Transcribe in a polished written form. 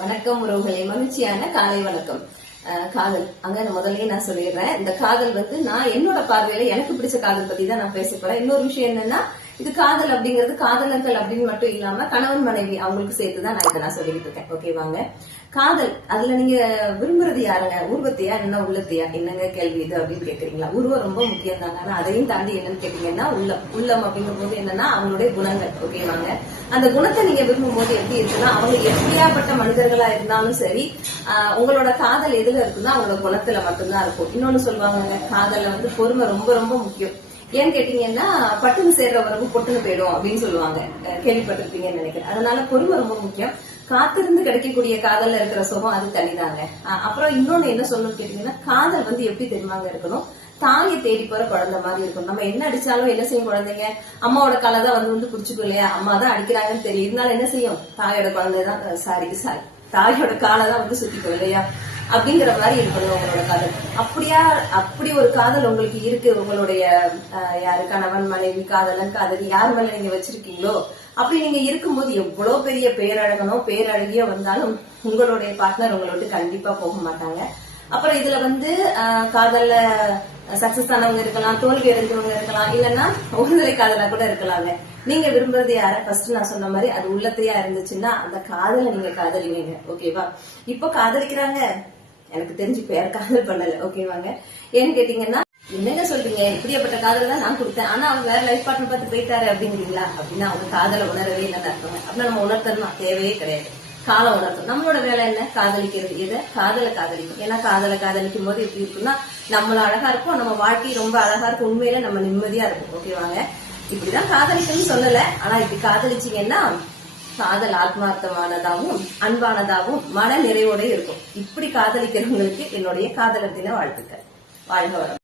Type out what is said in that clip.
வணக்கம் உறவுகளே, மகிழ்ச்சியான காலை வணக்கம். காதல் அங்க முதல்லயே நான் சொல்லிடுறேன். இந்த காதல் நான் என்னோட பார்வையில எனக்கு பிடிச்ச காதல் பத்தி தான் நான் பேச போறேன். இன்னொரு விஷயம் என்னன்னா, இது காதல் அப்படிங்கிறது காதலர்கள் அப்படின்னு மட்டும் இல்லாம கணவன் மனைவி அவங்களுக்கு சேர்த்துதான் நான் இதை சொல்லிட்டு இருக்கேன். ஓகேவாங்க. காதல் அதுல நீங்க விரும்புறது யாருங்க? உருவத்தையா என்ன உள்ளத்தையா? என்னங்க கேள்வி இது அப்படின்னு கேக்குறீங்களா? உருவம் ரொம்ப முக்கியம் தாங்க. ஆனா அதையும் தாண்டி என்னன்னு கேட்டீங்கன்னா உள்ளம் அப்படிங்கும் போது என்னன்னா அவங்களுடைய குணங்கள். ஓகேவாங்க. அந்த குணத்தை நீங்க விரும்பும் போது எப்படி இருக்குன்னா, அவங்க எப்படியாப்பட்ட மனிதர்களா இருந்தாலும் சரி, உங்களோட காதல் எதுல இருக்குன்னா அவங்களோட குணத்துல மட்டும்தான் இருக்கும். இன்னொன்னு சொல்லுவாங்க, காதல்ல பொறுமை ரொம்ப ரொம்ப முக்கியம். ஏன்னு கேட்டீங்கன்னா, பட்டுன்னு சேர்ற உறவு பொட்டுன்னு போயிடும் அப்படின்னு சொல்லுவாங்க. கேள்விப்பட்டிருப்பீங்கன்னு நினைக்கிறேன். அதனால பொறுமை ரொம்ப முக்கியம். காத்திருந்து கிடைக்கக்கூடிய காதல்ல இருக்கிற சுகம் அது தனிதாங்க. அப்புறம் இன்னொன்னு என்ன சொல்லணும்னு கேட்டீங்கன்னா, காதல் எப்படி தெரியுமாங்க இருக்கணும், தாயை தேடி போற குழந்தை மாதிரி இருக்கும். நம்ம என்ன அடிச்சாலும் என்ன செய்யும் குழந்தைங்க, அம்மாவோட காலை தான் வந்து பிடிச்சிக்கும் இல்லையா? அம்மா தான் அடிக்கிறாங்கன்னு தெரியும், இருந்தாலும் என்ன செய்யும், தாயோட குழந்தைதான் சாரி தாயோட காலை தான் சுத்திக்கும் இல்லையா? அப்படிங்கிற மாதிரி இருக்கணும் உங்களோட காதல். அப்படி ஒரு காதல் உங்களுக்கு இருக்கு, உங்களுடைய யாரு கணவன் மனைவி காதலன் காதலி யார் மேல நீங்க வச்சிருக்கீங்களோ, அப்படி நீங்க இருக்கும்போது எவ்வளவு பெரிய பேரழகனோ பேரழகியோ வந்தாலும் உங்களுடைய பார்ட்னர் உங்களை விட்டு கண்டிப்பா போக மாட்டாங்க. அப்புறம் இதுல காதல்ல சக்சஸ் ஆனவங்க இருக்கலாம், தோல்வி அடைஞ்சவங்க இருக்கலாம், இல்லைன்னா ஒருதலை காதலா கூட இருக்கலாங்க. நீங்க விரும்புறது யார? ஃபர்ஸ்ட் நான் சொன்ன மாதிரி அது உள்ளத்தையா இருந்துச்சுன்னா அந்த காதலை நீங்க காதலிங்க. ஓகேவா? இப்போ காதலிக்கிறாங்க, எனக்கு தெரிஞ்சு பேர் காதல் பண்ணல. ஓகேவாங்க. ஏன்னு கேட்டீங்கன்னா, என்னங்க சொல்றீங்க, இப்படியாப்பட்ட காதல் தான் நான் கொடுத்தேன், ஆனா அவங்க வேற லைஃப் பார்ட்னர் பார்த்து போயிட்டாரு அப்படிங்கிறீங்களா? அப்படின்னா அவங்க காதலை உணரவே இல்லைன்னு அர்த்தம். அப்படின்னா நம்ம உணர்த்தணும் தேவையே கிடையாது. காலம் உணர்த்தும். நம்மளோட வேலை என்ன? காதலிக்கிறது. எதை? காதலை காதலிக்கும். ஏன்னா காதலை காதலிக்கும் போது எப்படி இருக்குன்னா, நம்மள அழகா இருக்கும், நம்ம வாழ்க்கை ரொம்ப அழகா இருக்கும், உண்மையில நம்ம நிம்மதியா இருக்கும். ஓகேவாங்க. இப்படிதான் காதலிக்கணும்னு சொல்லல, ஆனா இப்படி காதலிச்சீங்கன்னா காதல் ஆத்மார்த்தமானதாகவும் அன்பானதாகவும் மன நிறைவோட இருக்கும். இப்படி காதலிக்கிறவங்களுக்கு என்னுடைய காதலர் தின வாழ்த்துக்கள். வாழ்க வளம்.